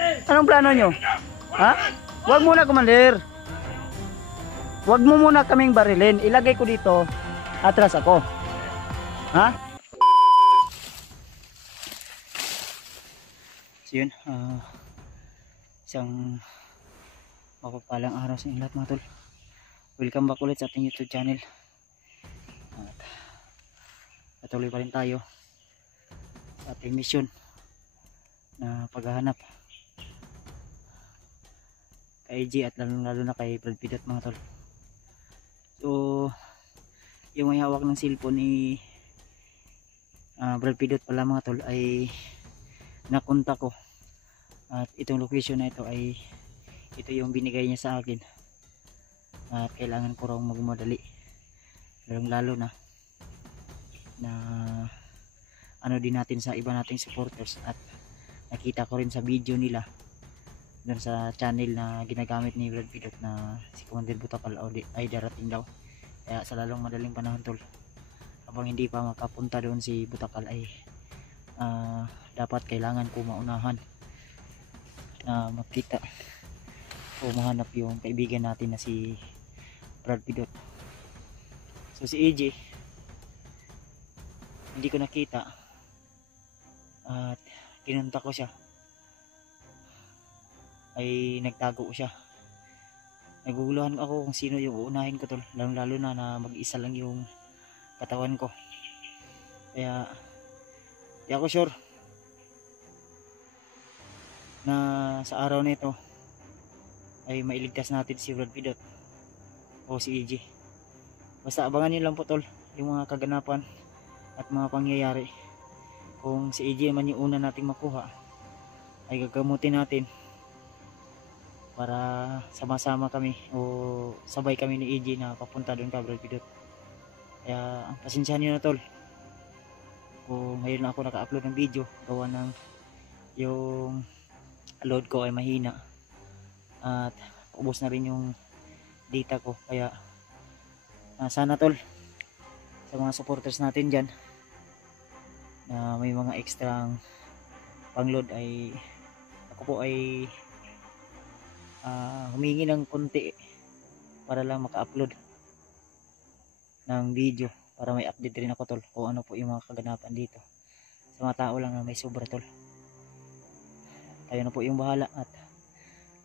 Anong plano nyo? Ha? Huwag muna, Commander. Huwag mo muna kaming barilin. Ilagay ko dito. Atras ako. Ha? So yun. Isang mapagpalang araw sa inyo lahat mga tol. Welcome back ulit sa ating YouTube channel. At patuloy pa rin tayo sa ating mission na paghahanap kay G at lalo na kay Brad Pidot mga tol. So yung may hawak ng cellphone ni Brad Pidot pala mga tol ay nakunta ko, at itong location na ito ay ito yung binigay niya sa akin at kailangan ko raw magmadali, lalo na ano din natin sa iba nating supporters, at nakita ko rin sa video nila doon sa channel na ginagamit ni Brad Pidot na si Commander Butakal ay darating daw. Kaya sa lalong madaling panahon tol, habang hindi pa makapunta doon si Butakal ay dapat kailangan ko maunahan na makita o mahanap yung kaibigan natin na si Brad Pidot. So si AJ hindi ko nakita at kinunta ko siya ay nagtago siya. Naguguluhan ako kung sino yung uunahin ko tol, lalo na mag-isa lang yung katawan ko, kaya di ako sure na sa araw na ito ay mailigtas natin si Brad Pidot o si EJ. Basta abangan nyo lang po tol yung mga kaganapan at mga pangyayari. Kung si EJ man yung una nating makuha ay gagamutin natin para sama-sama kami o sabay kami ni EJ na papunta doon ka Brad Pidot. Kaya pasensyahan nyo na tol kung ngayon lang ako naka-upload ng video, gawa ng yung load ko ay mahina at ubos na rin yung data ko. Kaya sana tol sa mga supporters natin dyan na may mga extra pang-load ay ako po ay humingi ng konti para lang maka-upload ng video, para may update rin ako tol kung ano po yung mga kaganapan dito sa mga tao lang na may sobra tol. Tayo na po yung bahala at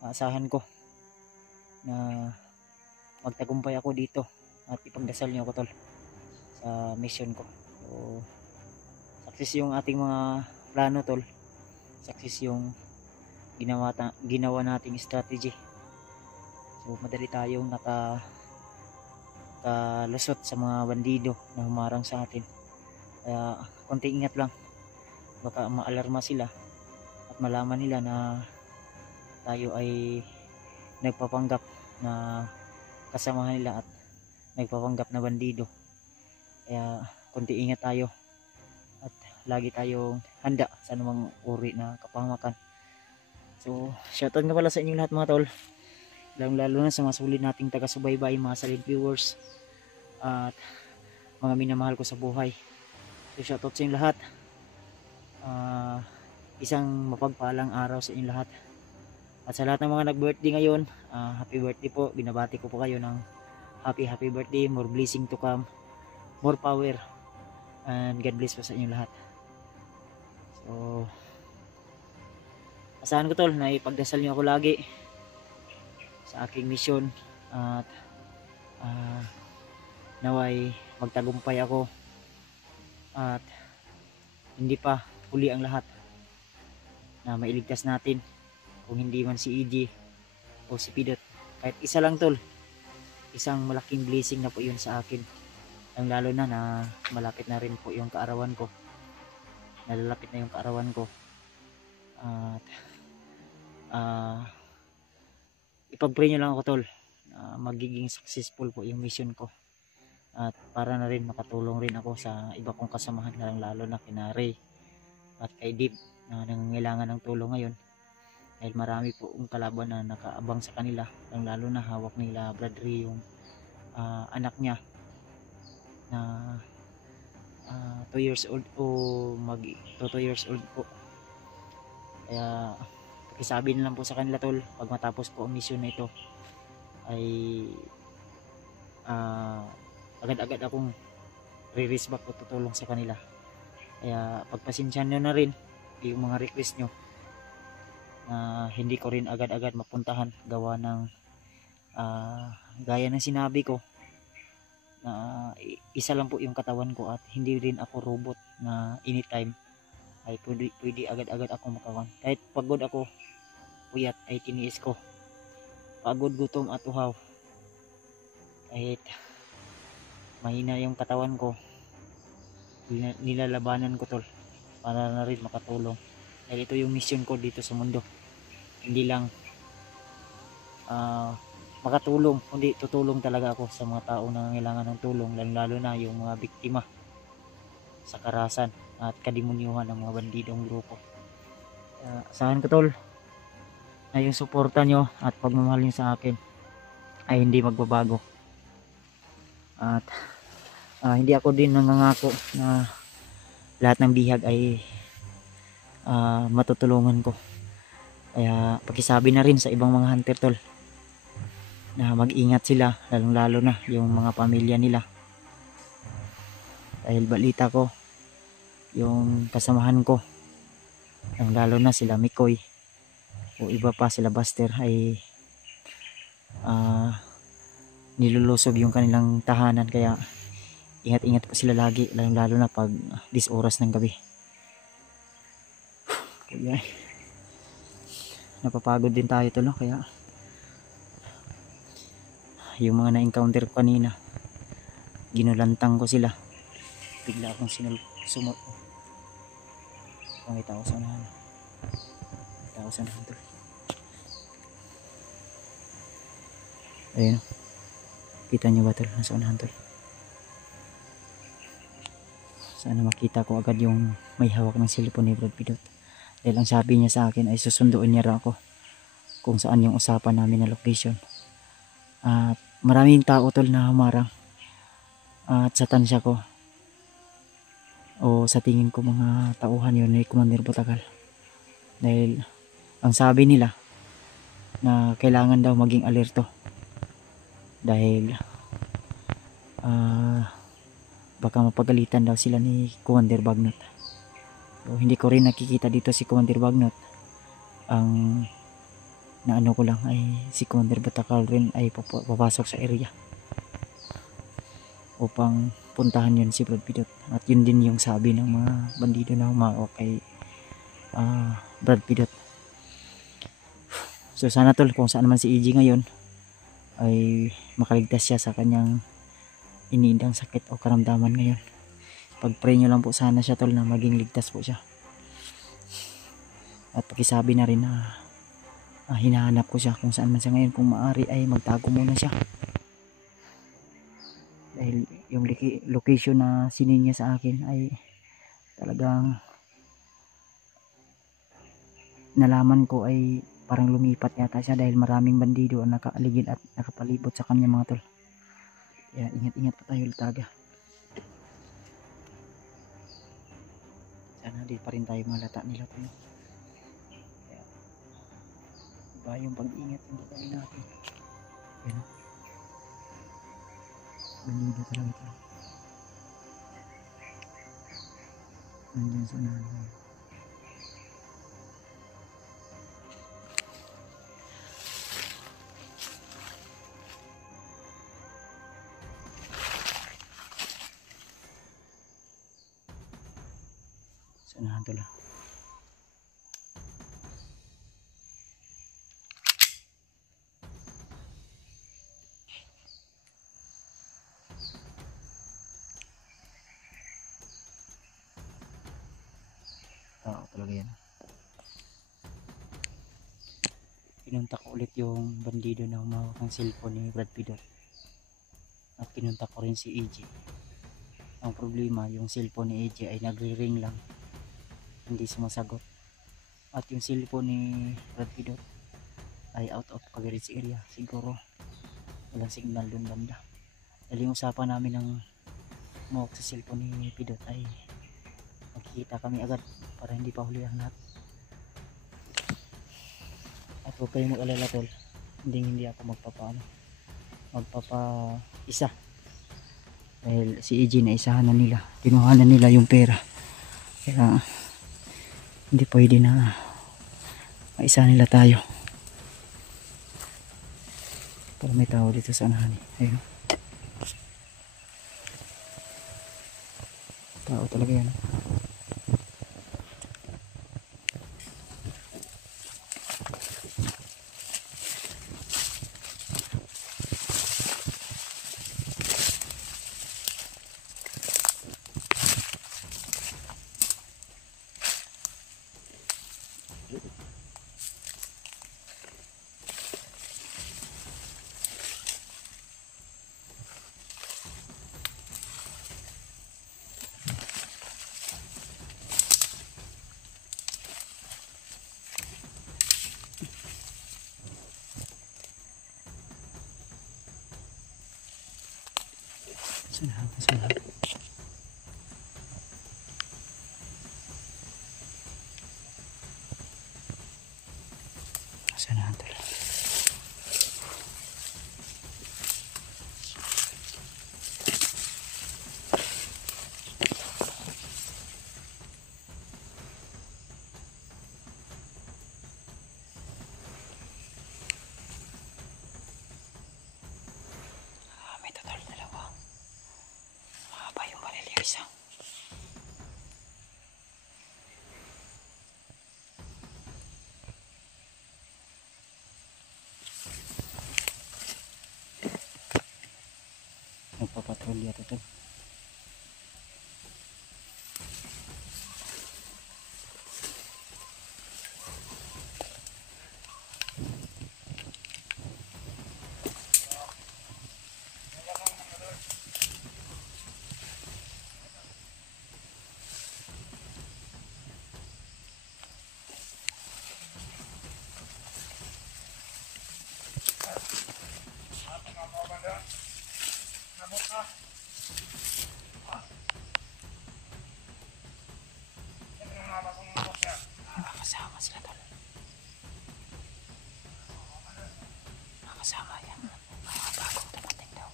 aasahan ko na magtagumpay ako dito at ipagdasal niyo ako tol sa mission ko. So success yung ating mga plano tol, success yung ginawa nating strategy. So madali tayong nakalusot sa mga bandido na humarang sa atin. Kaya konting ingat lang, baka maalarma sila at malaman nila na tayo ay nagpapanggap na kasamahan nila at nagpapanggap na bandido. Kaya konting ingat tayo at lagi tayong handa sa anumang uri na kapahamakan. So shoutout nga pala sa inyong lahat mga tol, lalo na sa mga sulit nating taga-subaybay, mga silent viewers at mga minamahal ko sa buhay. So shoutout sa inyong lahat, isang mapagpalang araw sa inyong lahat. At sa lahat ng mga nag-birthday ngayon, happy birthday po, binabati ko po kayo ng happy birthday, more blessing to come, more power, and God bless po sa inyong lahat. So asahan ko tol na ipagdasal niyo ako lagi sa aking mission at naway magtagumpay ako at hindi pa huli ang lahat, na mailigtas natin. Kung hindi man si EJ o si Pidot, kahit isa lang tol, isang malaking blessing na po yun sa akin. Ang lalo na malapit na rin po yung kaarawan ko, nalalapit na yung kaarawan ko at ipag-pray nyo lang ako tol na magiging successful po yung mission ko, at para na rin makatulong rin ako sa iba kong kasamahan, lalo na kina Ray at kay Deep na nangangailangan ng tulong ngayon dahil marami po ang kalaban na nakaabang sa kanila, lalo na hawak nila Brad Ray yung anak niya na 2 years old o mag 2 years old po. Kaya Pakisabi na lang po sa kanila tol, pag matapos po ang mission na ito ay agad-agad akong re-raise back o tutulong sa kanila. Kaya pagpasensyahan nyo na rin yung mga request nyo na hindi ko rin agad-agad mapuntahan gawa ng gaya ng sinabi ko na isa lang po yung katawan ko at hindi rin ako robot na anytime ay pwede agad-agad ako makawan. Kahit pagod ako, puyat ay tiniis ko. Pagod, gutom at uhaw, kahit mahina yung katawan ko, nilalabanan ko tol para na rin makatulong. Dahil ito yung mission ko dito sa mundo, hindi lang makatulong, kundi tutulong talaga ako sa mga tao na nangailangan ng tulong, lalo na yung mga biktima sa karahasan at kadimunyuhan ng mga bandidong grupo. Asahan ko tol na yung suporta nyo at pagmamahal nyo sa akin ay hindi magbabago. At hindi ako din nangangako na lahat ng bihag ay matutulungan ko. Kaya pakisabi na rin sa ibang mga hunter tol na mag-ingat sila, lalong-lalo na yung mga pamilya nila. Dahil balita ko yung kasamahan ko, lalo na sila Mikoy o iba pa, sila Buster, ay nilulusob yung kanilang tahanan. Kaya ingat-ingat po sila lagi, lalo na pag 10 oras ng gabi. Kaya napapagod din tayo tol, no? Kaya yung mga na-encounter ko kanina, ginulantang ko sila, bigla akong sumot. Makita ko sa unahan, tol. Ayun, kita nyo ba tol, nasa unahan tol. Sana makita ko agad yung may hawak ng cellphone ni Brad Pidot, dahil ang sabi niya sa akin ay susunduin niya raw ako kung saan yung usapan namin na location. At maraming tao tol na humarang at sa tansya ko o sa tingin ko mga tauhan yun ni Commander Butagal, dahil ang sabi nila na kailangan daw maging alerto dahil baka mapagalitan daw sila ni Commander Bagnot. So, hindi ko rin nakikita dito si Commander Bagnot. Ang na ano ko lang ay si Commander Butagal rin ay papasok sa area upang puntahan yun si Brad Pidot. At yun din yung sabi ng mga bandido na humawak kay Brad Pidot. So sana tol, kung saan man si EG ngayon ay makaligtas siya sa kanyang iniindang sakit o karamdaman ngayon. Pag-pray nyo lang po sana siya tol na maging ligtas po siya. At pakisabi na rin na hinahanap ko siya kung saan man siya ngayon. Kung maaari ay magtago muna siya, dahil yung location na sinin niya sa akin ay talagang nalaman ko ay parang lumipat yata siya, dahil maraming bandido ang nakaaligid at nakapalibot sa kanya mga tol. Kaya ingat-ingat pa tayo Lutaga. Sana di pa rin tayo malata nila tol. Iba yung pag-ingat yung gagawin natin. Yan, bandido talaga ito. Nandyan sa unahan. Sa unahan ito lang. Tao talaga yan. Pinunta ko ulit yung bandido na humawak ng cellphone ni Brad Pidot. At pinunta ko rin si EJ. Ang problema, yung cellphone ni EJ ay nagre-ring lang, hindi sumasagot. At yung cellphone ni Brad Pidot ay out of coverage area. Siguro walang signal dun banda. Dahil yung usapan namin ng humawak sa cellphone ni Pidot ay magkikita kami agad para hindi pa huli ang lahat. Huwag kayong mag-alala tol, hindi ako magpapa isa, dahil si EJ na isahan na nila, kinuha na nila yung pera, kaya hindi pwede na maisa nila tayo. Pero may tao dito sa anahan, ayun, tao talaga yan. Sanahan. Sanahan talaga. May total dalawa. Mahaba yung baril yung isa. Nagpapatrolya ito. Nakakasama sila tol. Nakakasama yan. Mga bagong dumating daw.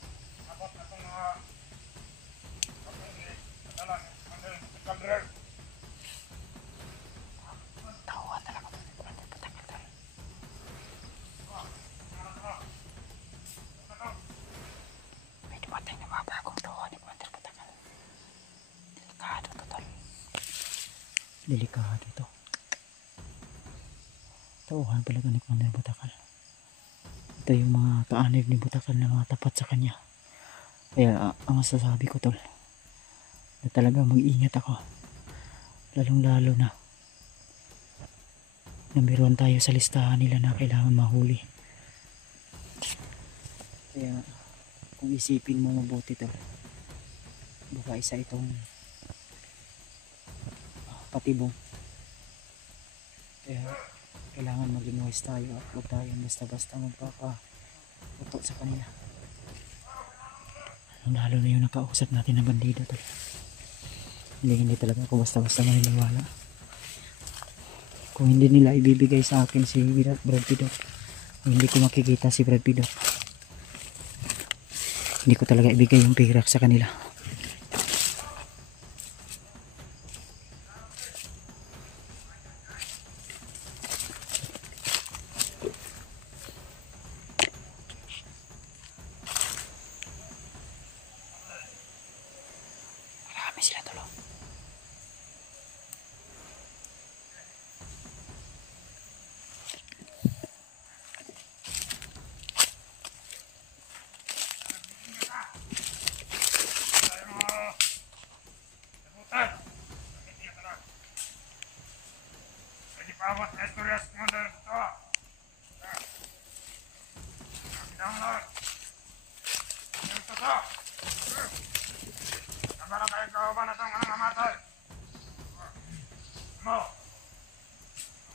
Tawa talaga tol. Patagal tol. May dumating na mga bagong tawa ni Commander Patagal. Delikado to tol. Delikado to. Tauhan pala ni Commander Butakal. Ito yung mga kaanib ni Butakal na mga tapat sa kanya. Kaya ang masasabi ko tol, na talaga mag-ingat ako, lalong lalo na meron tayo sa listahan nila na kailangan mahuli. Kaya kung isipin mo mabuti tol, baka isa itong patibong. Kaya kailangan maging wise tayo at huwag tayong basta-basta magpapauto sa kanila. Lalo na yung nakausap natin na bandido tol. Hindi talaga ako basta-basta maniniwala. Kung hindi nila ibibigay sa akin si Brad Pidot, hindi ko makikita si Brad Pidot, hindi ko talaga ibigay yung pera sa kanila. Marami sila tol.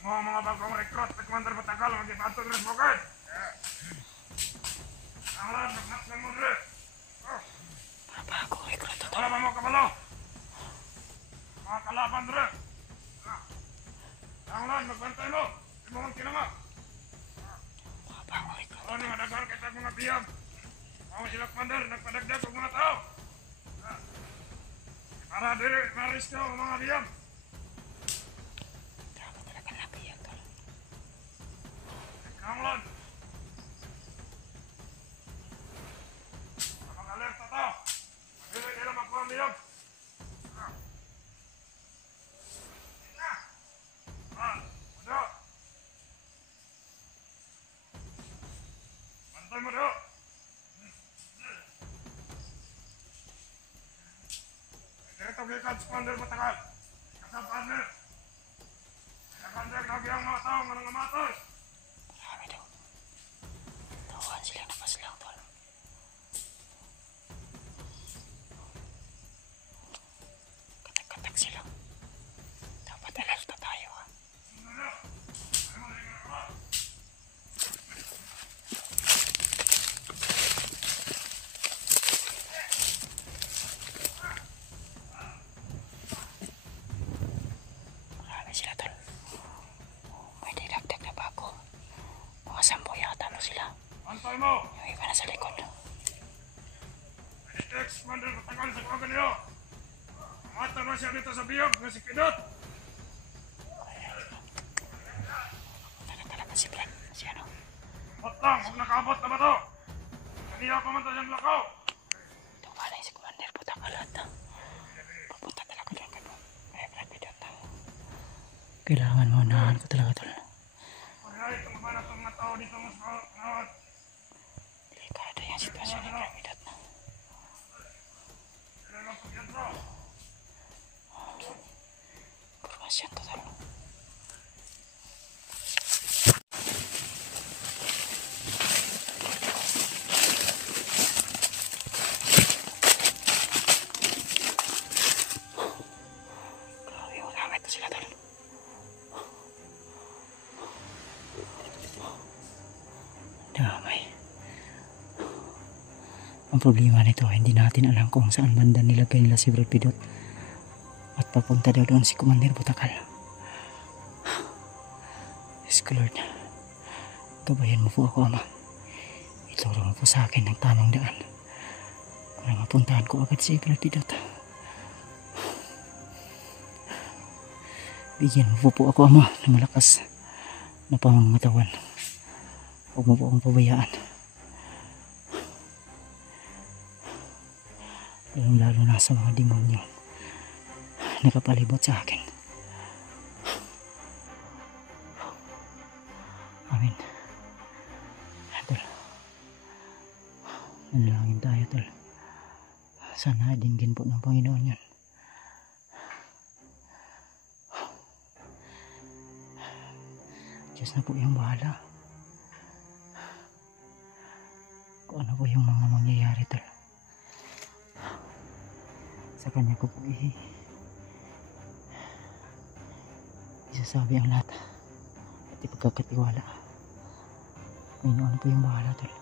Mga bagong rekrut sa Commander Patagal mag-ipato rin mo kayo. Ang lahat, magnak na mo rin. Mga bagong rekrut tol. Wala ba mo kabalo? Mga kalaban rin. Ang lahat, magbantay mo. Di mo mong kinama. Ano nga daghang kitag mga biyam. Ako sila Commander, nagpadagdag og mga tao. Para dili marisko ang mga biyam. Grabe talaga nabiyak tol. Kamlon. Mga alerta tao. Dili nila makuha ang biyam. Mudo. Bantay mo do. Ito gikan Commander matagal. Kasang partner. Commander lagi ang mga tao nga nangamatay. Marami daw. Tawahan sila na paslang tol. Katak-katak sila. Dapat alerta tayo ha. Marami sila tol. May dinagdag na bago. Mga 10 yata no sila. Bantay mo. Yung iba na sa likod. Ex Commander matagal sa kawagan niyo. Mata na siya dito sa biyog nga si Pidot. Talaga si Brad. Si ano? Hotlang, huwag nakaabot na ba to? Kaniya pa man to siyang lakaw. Tumalay si Commander. Puta ka lahat na. Papunta talaga dyan ka doon. Ay Brad Pidot na. Kailangan maunahan ko talaga tol. Pagkaya itong mabanat ng mga tao dito mas kaawat. Delikado yung sitwasyon ni Brad Pidot na. Sila lang pagyanto. Kurmasyon to tol. Grabe yung ramay to sila tol. Damay. Ang problema nito, hindi natin alam kung saan banda nilagay nila si Brad Pidot. At papunta daw doon si Commander Butakal. Yes, Lord. Gabayan mo po ako, Ama. Ituro mo po sa akin ng tamang daan. Para mapuntahan ko agad si Brad Pidot. Bigyan mo po ako, Ama, ng malakas na pangangatawan. Huwag mo po akong pabayaan. Lalo na sa mga demonyo nakapalibot sa akin. Amen. Tol, manalangin tayo tol. Sana dinggin po ng Panginoon yun. Diyos na po yung bahala kung ano po yung mga mangyayari tol. Sa kanya ko po isasabi ang lahat at ipagkakatiwala. Ngayon ano po yung bahala tol.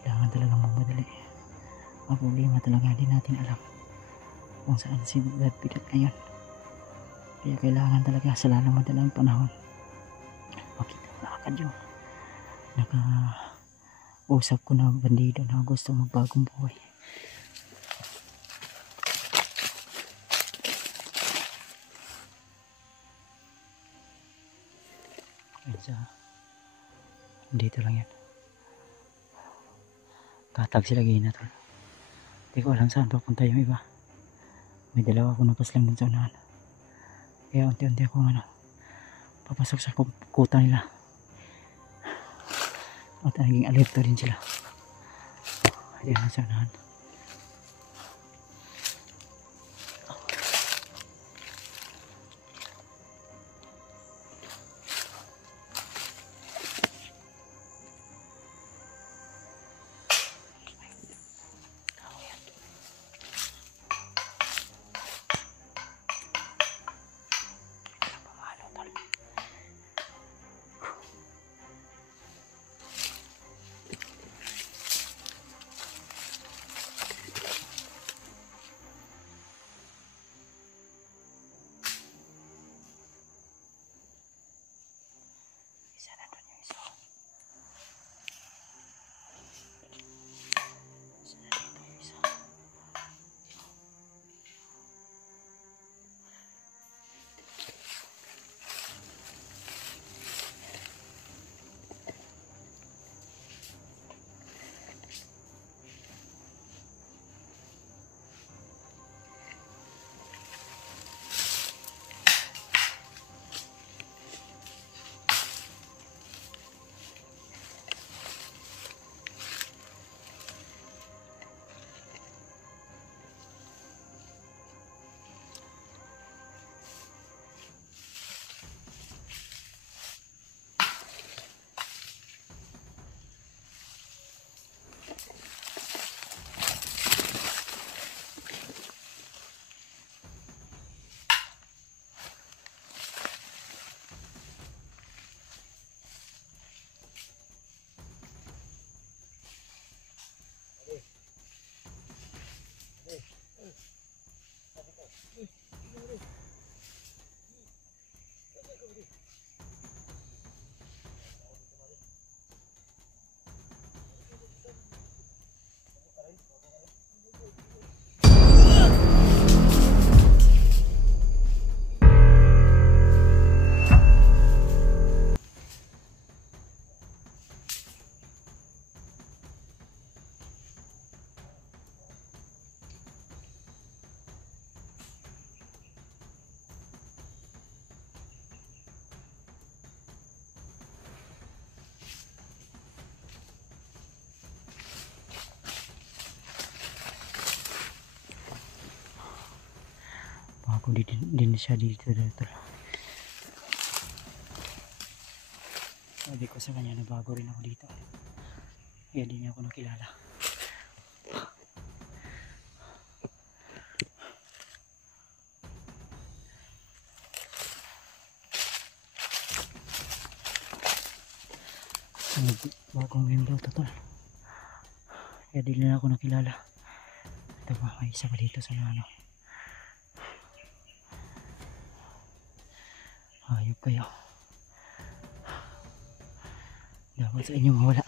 Kailangan talagang magmadali. Ang problema talaga hindi natin alam kung saan si Brad Pidot ngayon. Kaya kailangan talaga sa lalong madalang panahon makita na agad yung nakausap ko na bandido na gusto magbagong buhay. Dito lang yan. Katag sila gina tol. Hindi ko alam saan papunta yung iba. May dalawa ako napaslang dun sa unahan. Kaya unti-unti ako papasok sa kuta nila. At naging alerto rin sila. Ayan na sa unahan. ko din siya dito tol. Sabi ko sa kanya na bago rin ako dito. Kaya di niya ako nakilala. Bagong membro to tol. Kaya di na ako nakilala. Ito ba, may isa pa dito sa ano. Ayop kayo. Dapat sa inyo mawala.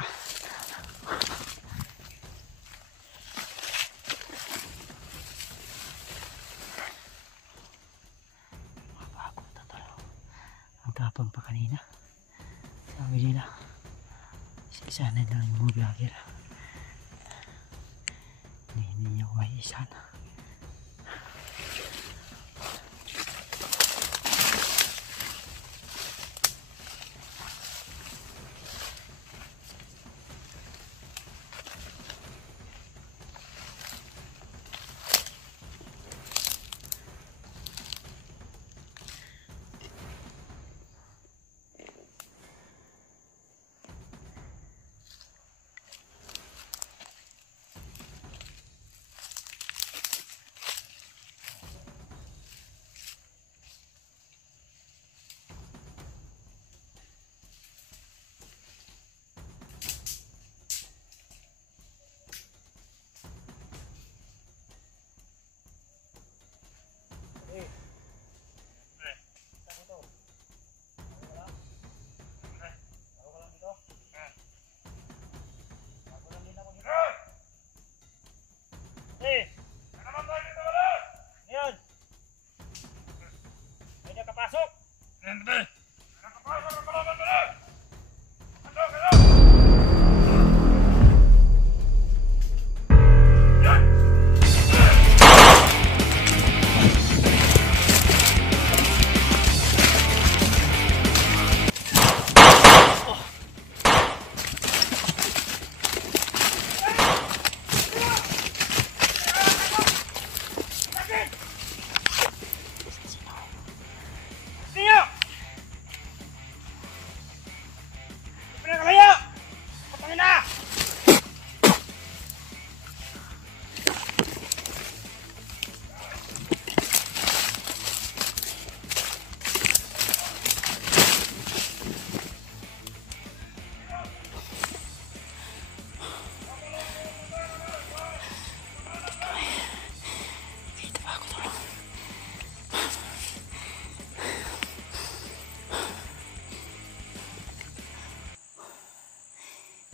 Bago to tol. Ang tapang pa kanina. Sabi nila, isa-isanan lang yung mga vlogger. Hindi niya ako maiisan. Ngayon, may nakapasok.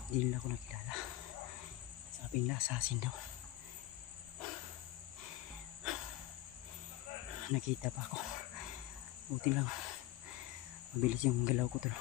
Hindi nila ako nakilala. Sabi nila assassin daw. Nakita pa ako. Buti lang mabilis yung galaw ko tol.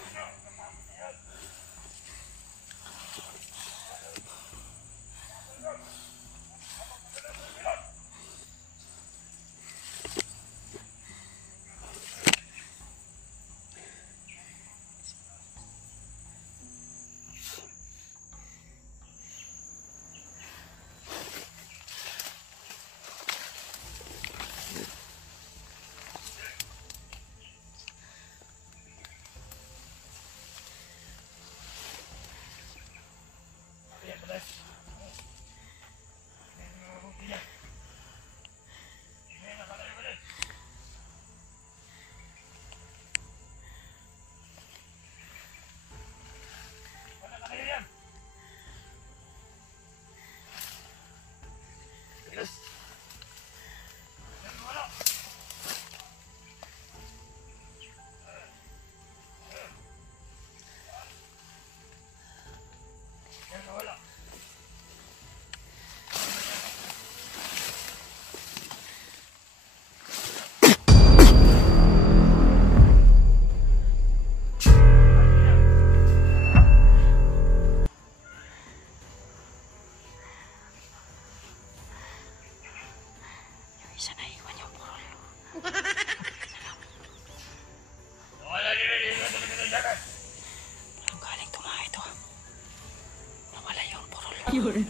Isa na iwan yung burol. Walang galing tumaha ito. Nawala yung burol. Yun.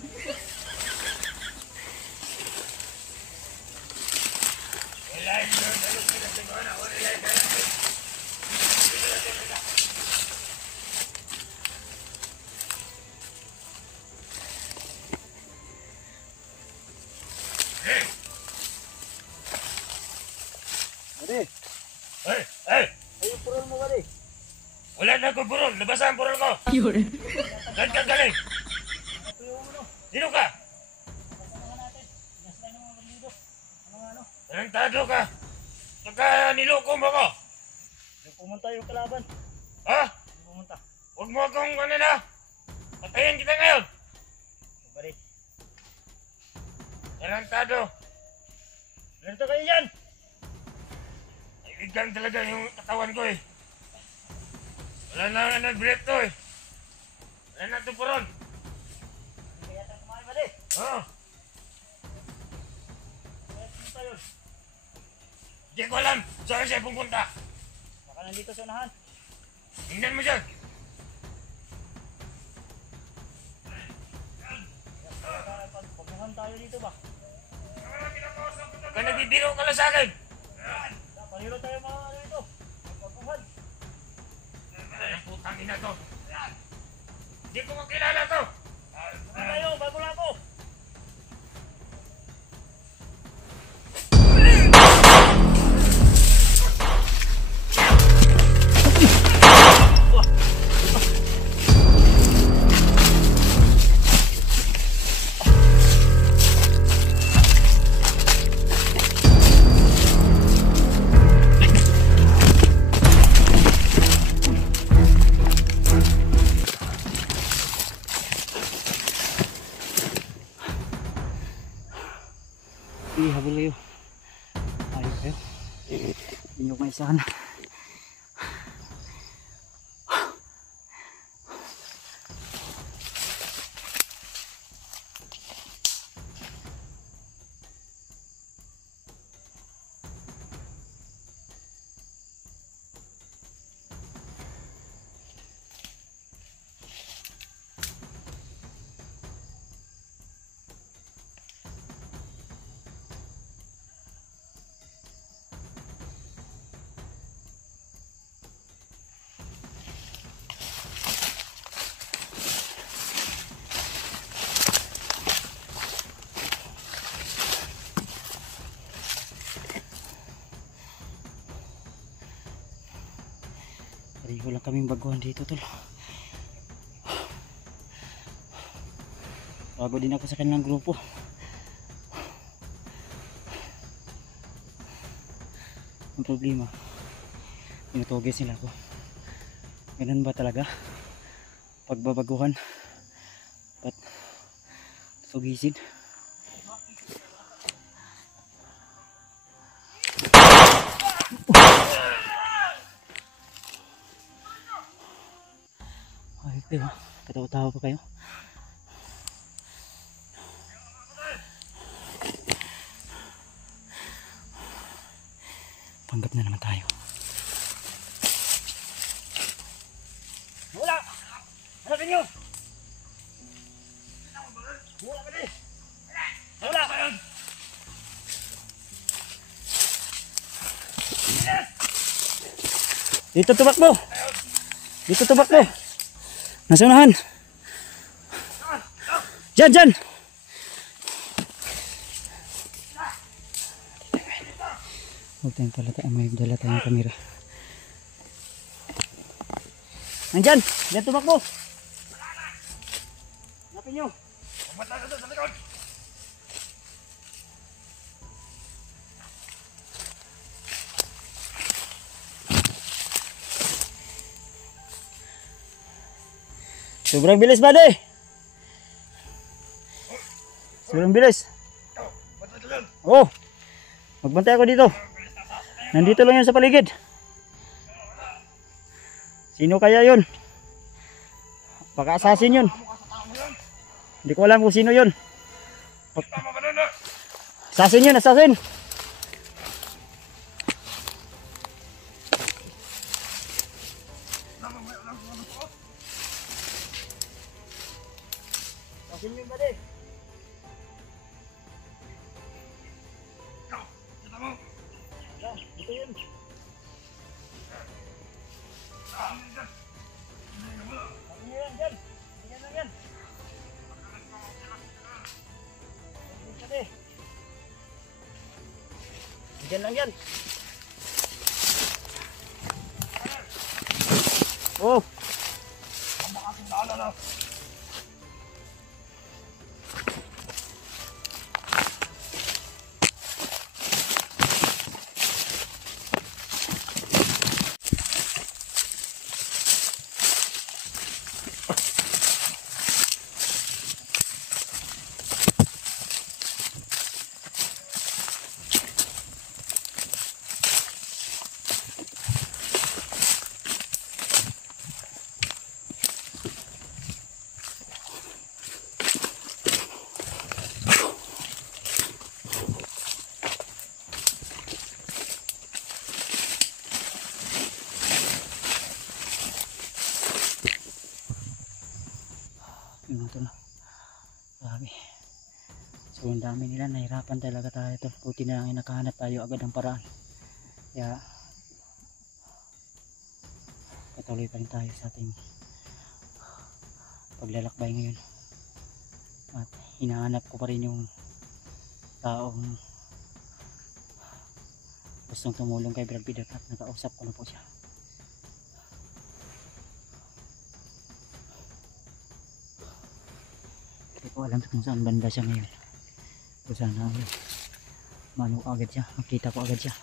Hey! Hey! Ay, yung purol mo bali. Wala na ko burol. Labasan ang burol ko. Saan ka galing? Sino ka? Talentado ka. Saka niloko mo ko. Pumunta yung kalaban. Ha? Pumunta. Huwag mo akong ano na. Patayin kita ngayon. Bali. Talentado. Ganito kayo yan. Igan talaga yung katawan ko eh. Wala na nag-break to eh. Wala na tupuron. Hindi kaya tayo kumain bali. Oo. Kaya pumunta yun. Hindi ko alam saan siya pupunta. Baka nandito sa unahan. Tingnan mo siya. Pagbuhan tayo dito ba? Kung nagbibiro ka lang sa akin. Paniro tayo mga ano ito. Pagbuhan. Ay, putang ina to. Hindi ko makilala to. Ano tayo? Bago lang ako. Habol kayo. Ayaw kayo. Hindi nyo maisahan. Pareho lang kaming baguhan dito tol. Bago din ako sa kanilang grupo. Ang problema, tinutugis nila ako. Ganun ba talaga? Pagbabaguhan at tugisin. Ay, diba? Katawa-tawa pa kayo. Panggap na naman tayo. Wala! Hanapin nyo! Wala ka din! Wala ka yun! Dito tumakbo! Dito tumakbo! Nasa unahan! Diyan! Diyan! Huwag tayong pala may dala tayong kamera. Nandyan! Diyan tumakbo! Hanapin nyo! Pumunta ka doon sa likod. Sobrang bilis ba de? Sobrang bilis. Oh, magbantay ako dito. Nandito lang yan sa paligid. Sino kaya yun? Baka assassin yun. Hindi ko alam kung sino yun. Assassin yun, assassin. Assassin yun ba de? Dito yun. Yan, dyan. Yan lang yan. Dyan lang yan. Oh! Ang makasing naalala. Yun ito na. Grabe. So yung dami nila, nahirapan talaga tayo ito. Buti na lang nakahanap tayo agad ng paraan. Kaya patuloy pa rin tayo sa ating paglalakbay ngayon. At hinahanap ko pa rin yung taong gustong tumulong kay Brad Pitt at nakausap ko na po siya. Hindi ko alam kung saan banda siya ngayon. So sana mano ko agad siya, makita ko agad siya.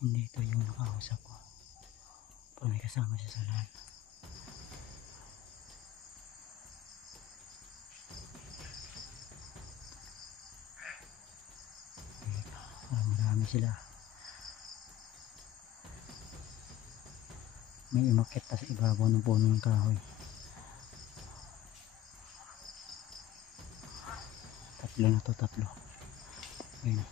Hindi ito yung nakausap ko. Pero may kasama siya sa lahat. Marami sila. May umakyat pa sa ibabaw ng puno ng kahoy. Tatlo na to, tatlo. Ayun.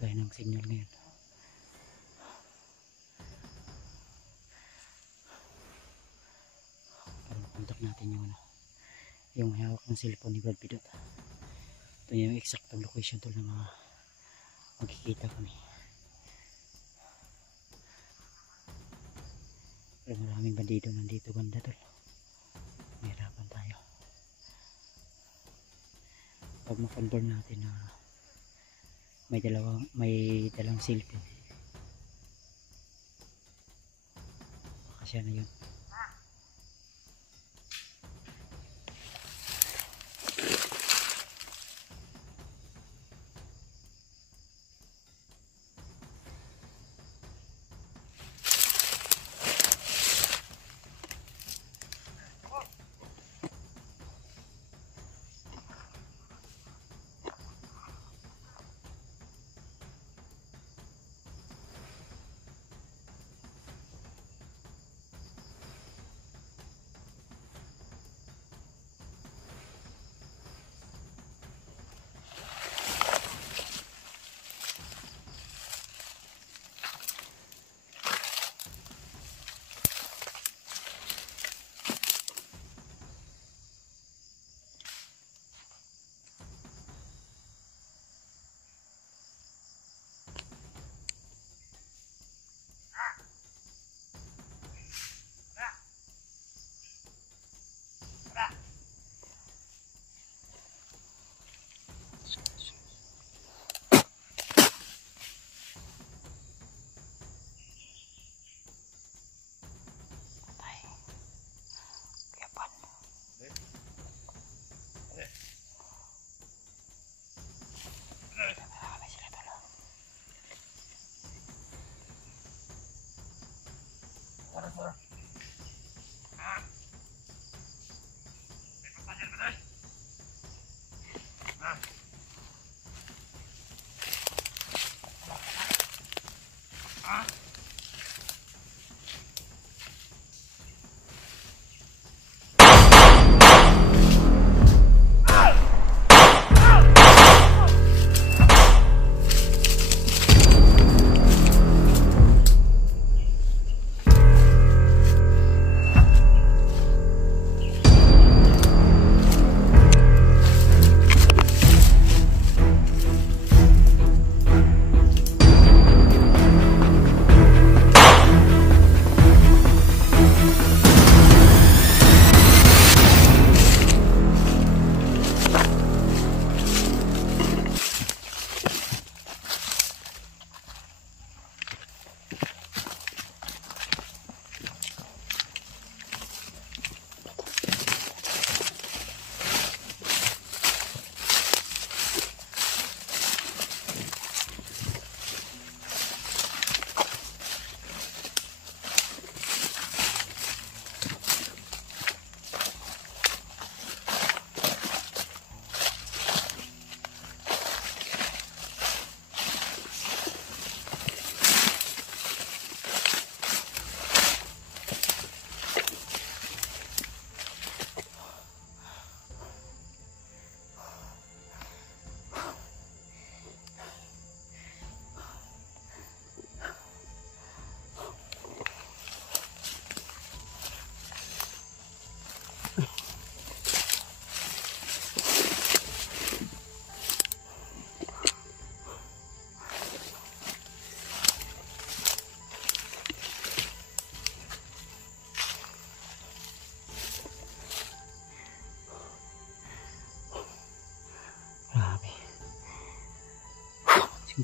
tayo ng signal ngayon. Para makontak natin yung yung may hawak ng cellphone ni Brad Pidot. Ito yung exactong location tol na mga magkikita kami. Pero maraming bandido nandito banda tol. Mahirapan tayo. Pag ma-confirm natin na may dalang cellphone, baka siya na yun.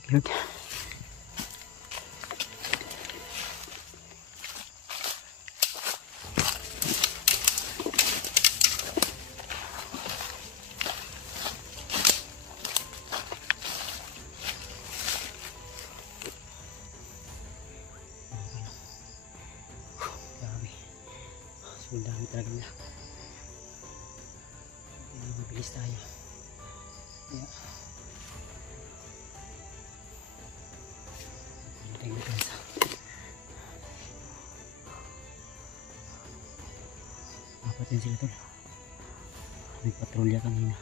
Pilot. Grabe. So dami talaga nila. Mabilis tayo. Yeah. Apat yan sila tol. Nagpatrolya kanina.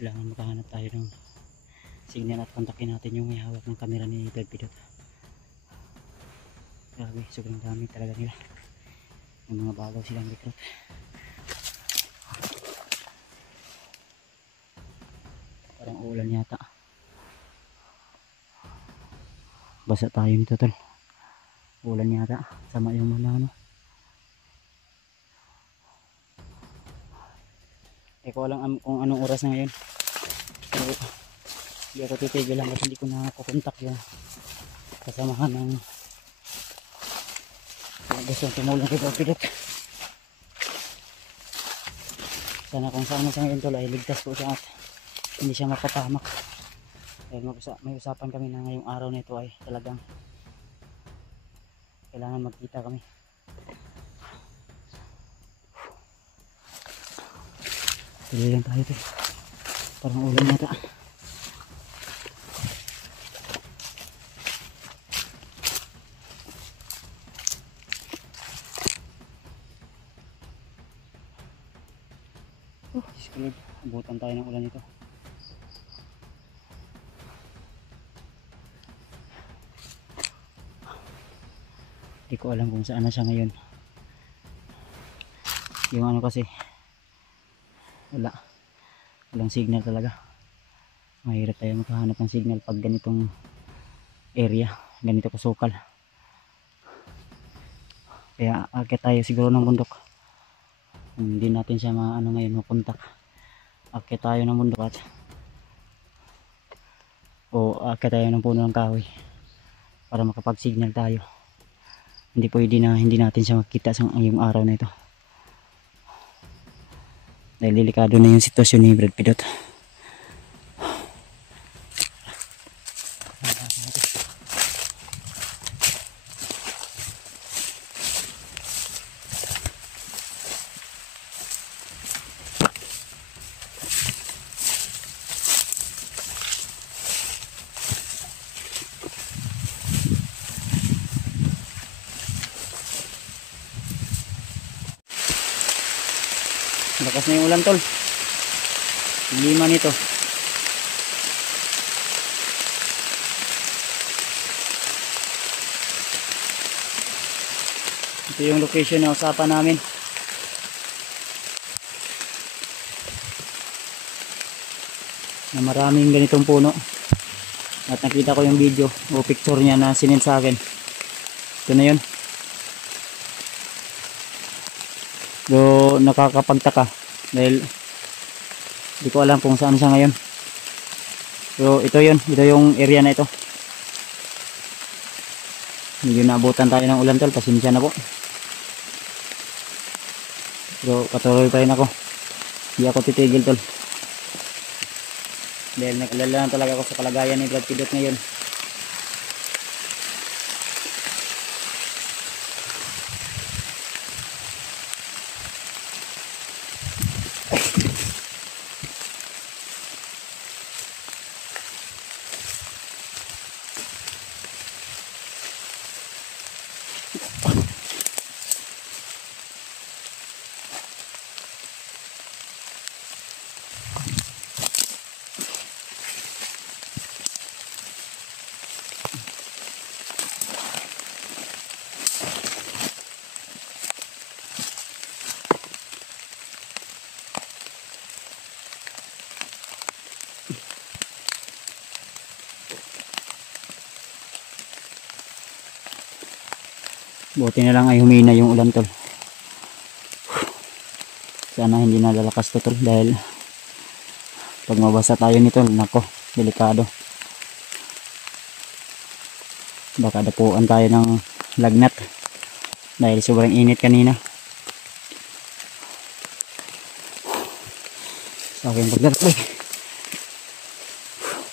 Kailangan makahanap tayo ng signal at kontakin natin yung may hawak ng camera ni Brad Pidot. Grabe, sobrang dami talaga nila. Yung mga bagaw silang recruit. Parang ulan yata. Basa tayo nito tol. Ulan yata. Sama yung mga ano. Hindi ko alam kung anong oras na ngayon. So, hindi ako titigil lang kasi hindi ko na kukontak yung kasamahan ng gustong tumulong kay Brad Pidot. Sana kung saan siya ngayon tol ay ligtas po siya at hindi siya mapapahamak. Dahil may usapan kami na ngayong araw na ito ay talagang kailangan magkita kami. Tuloy lang tayo tol. Parang ulan yata. Diyos ko Lord, abutan tayo ng ulan ito. Hindi ko alam kung saan na siya ngayon. Yung ano kasi walang signal talaga. Mahirap tayo makahanap ng signal pag ganitong area, ganito kasukal. Kaya akit tayo siguro ng bundok. Hindi natin siya maano ngayon mapuntak. Akit tayo ng bundok at akit tayo ng puno ng kahoy para makapag-signal tayo. Hindi pwede na hindi natin siya makita sa ngayong araw na ito. Dahil delikado na yung sitwasyon ni Brad Pidot. Lakas na yung ulan tol. Lima nito. Ito yung location na usapan namin. Na maraming ganitong puno. At nakita ko yung video o picture niya na sinend sa akin. Ito na yun. So nakakapagtaka dahil hindi ko alam kung saan siya ngayon. So ito yun, ito yung area na ito. Medyo naabutan tayo ng ulan tol, pasensya na po. Pero patuloy pa rin ako. Hindi ako titigil tol. Dahil nag-alala lang talaga ako sa kalagayan ni Brad Pidot ngayon. Buti na lang ay humina yung ulan tol. Sana hindi na lalakas to tol dahil pag mabasa tayo nito, nako, delikado. Baka dapuan tayo ng lagnat dahil sobrang init kanina. Sa aking paglalakbay.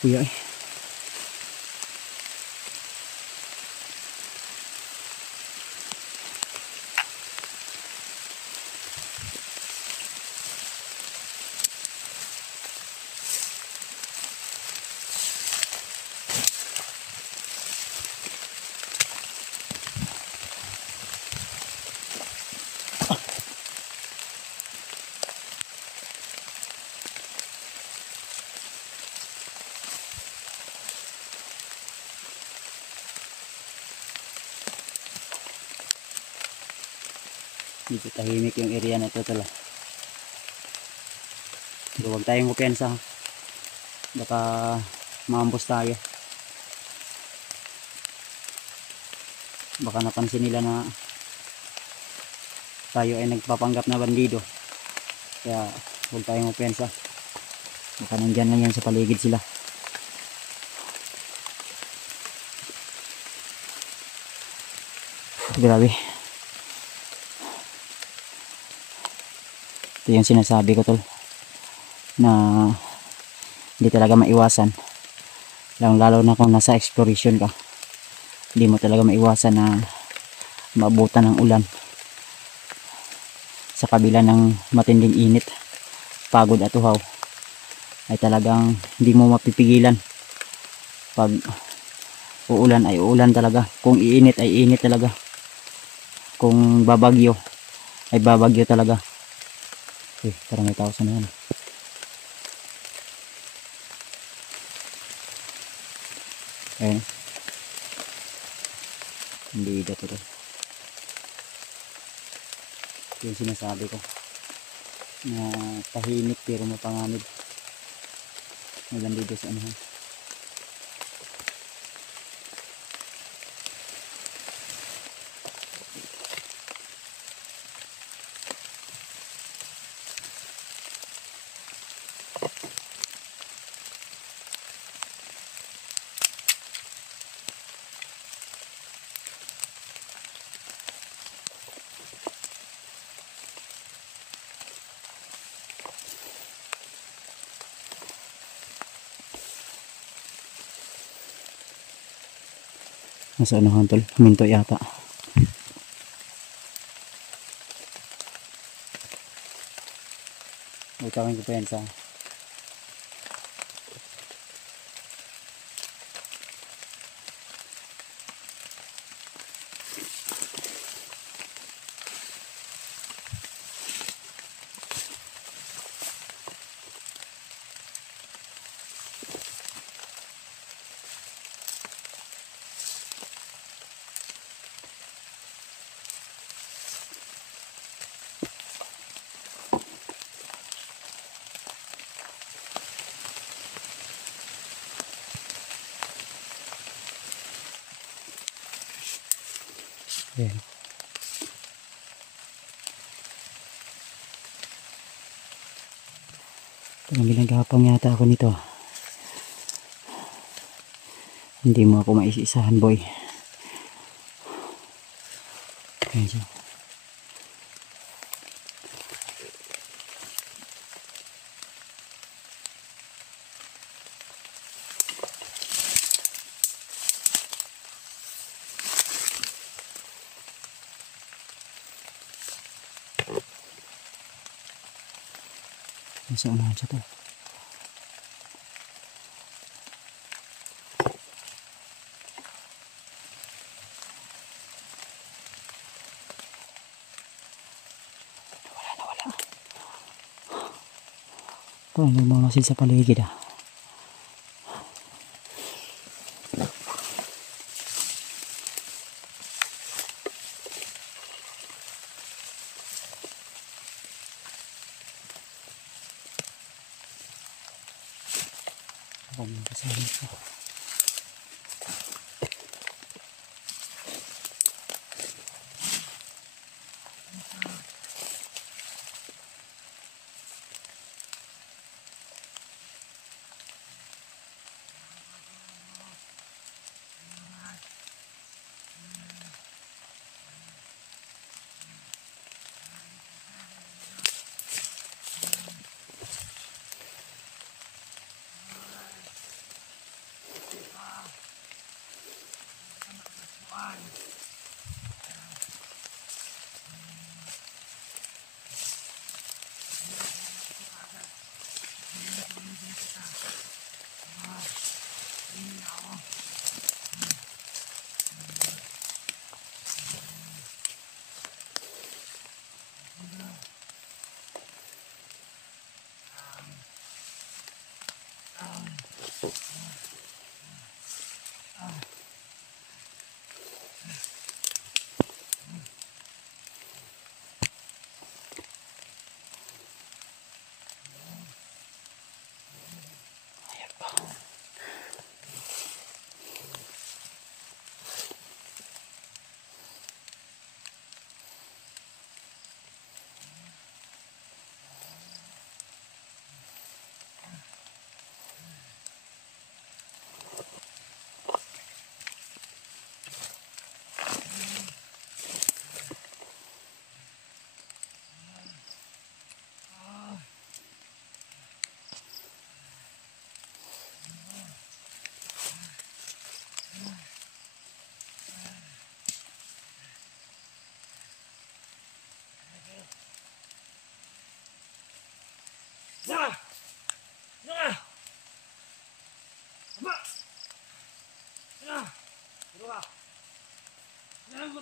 Kuya eh. Dito tahimik yung area na ito tol. So, huwag tayong kupiyansa. Baka maambos tayo. Baka napansin nila na tayo ay nagpapanggap na bandido. Kaya huwag tayong kupiyansa. Baka nandyan lang yan sa paligid sila. Grabe. Ito yung sinasabi ko tol, na hindi talaga maiwasan, lalo na kung nasa exploration ka. Hindi mo talaga maiwasan na maabutan ng ulan sa kabila ng matinding init, pagod at uhaw. Ay talagang hindi mo mapipigilan. Pag uulan ay uulan talaga, kung iinit ay init talaga, kung babagyo ay babagyo talaga. Parang may tao sa na yan. Ayun. Hindi ito to. Yung sinasabi ko na tahimik pero mapanganib. Maganda dito sa ano. Nasa ano tol? Minto yata. Utawin ko pa yan sa ayan. Parang ginagapang yata ako nito. Hindi mo ako maisisahan boy. Ayan siya. Nasaan na siya to? Nawala. Parang nagmamasid sa paligid ah. Huwag mo kasama ito.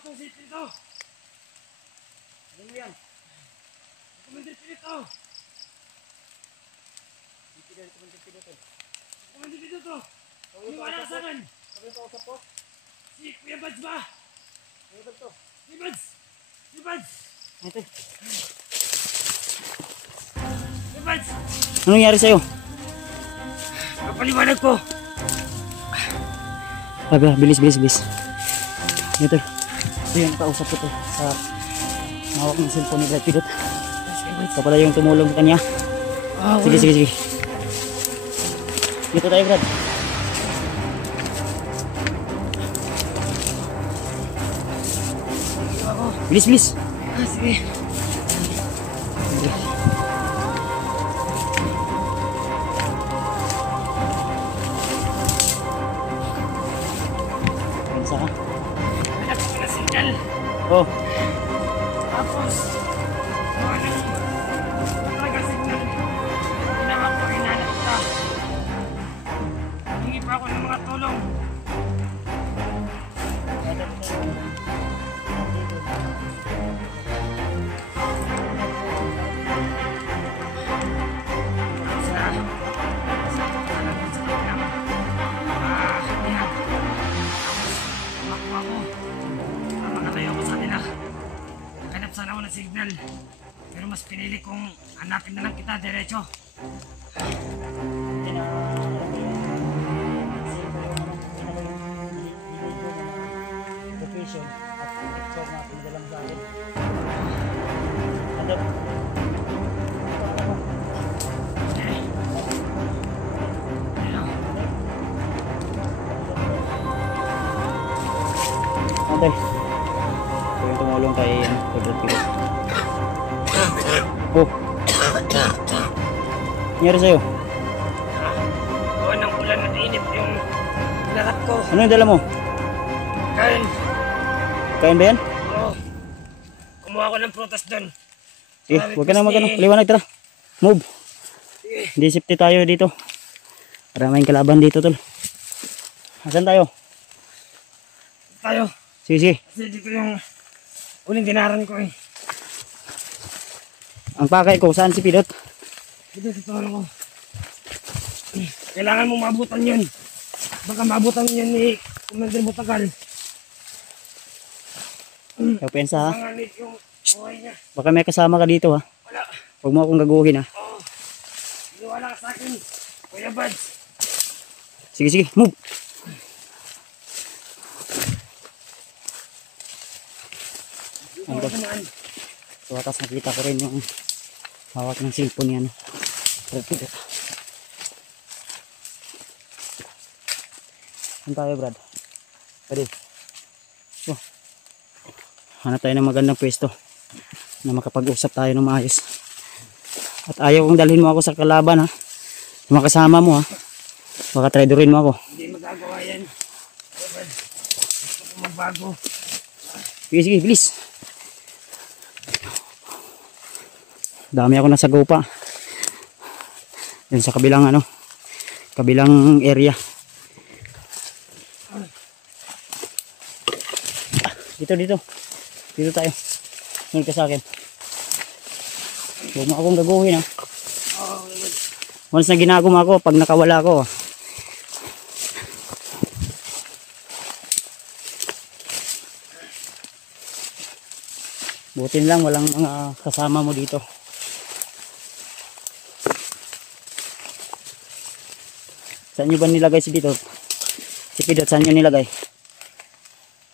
itong si Pinto. Ano mo yan? Commander Pinto. Pidot, Pidot. Commander Pinto. Iniwala ka sa akin. Sabi ko usap ko. Si Kuya Bads ba? Ano ba to? Si Bads. Si Bads. Ito. Si Bads. Anong nangyari sa'yo? Kapaliwanag ko. Sabi, bilis. Ito. Ito yung nakausap ko to sa hawak ng cellphone ni Brad Pidot. Ito pala yung tumulong sa kanya. Sige. Dito tayo, Brad. Bilis. Sige. Pensa ka? Hanap ko na signal. Oh, Tapos, talaga signal. Ginawa ko, hinanap ka. Hingi pa ako ng mga tulong. Sana ako ng signal, pero mas pinili kong hanapin na lang kita diretso. hindi na location at picture na pinadalang sa akin. Ano? Okay. Ayun. Okay. So yung tumulong kay Brad Pidot. Oh. Nangyari sa'yo? Gawa ng ulan at init yung lahat ko. Ano yung dala mo? Kain. Kain ba yan? Oo. Kumuha ko ng prutas doon. Huwag ka na magano. Liwanag, tara. Move. Hindi safety tayo dito. Maraming kalaban dito, tol. Asan tayo? Tayo. Sige. Kasi dito yung uling dinaran ko eh. Ang pakay ko, saan si Pidot? Dito sa toro ko. Kailangan mo mabutan yun. Baka mabutan yun ni Commander Butagal. Ikaw pensa ha? Panganit yung buhay niya. Baka may kasama ka dito ha? Wala. Huwag mo akong gaguhin ha? Oo. Iniwala ka sa akin. Kuya Bads. Sige, move! Ito ako naman. So atas nakita ko rin yung hawak ng cellphone yan. Saan tayo, Brad? Pwede. Oh. Hanap tayo ng magandang pwesto na makapag-usap tayo ng maayos. At ayaw kong dalhin mo ako sa kalaban ha. Makasama mo ha. Baka traderin mo ako. Hindi magagawa yan. Kuya Bads. Gusto ko magbago. Sige, bilis. Dami ako nasa gupa. Yan sa kabilang kabilang area. Dito tayo. Sunod ka sa akin. Huwag mo akong gaguhin ha. Oo, Kuya Bads. Once na ginaguma ako, pag nakawala ako. Butin lang walang mga kasama mo dito. Saan nyo ba nilagay si Pidot? Si Pidot, saan nyo nilagay?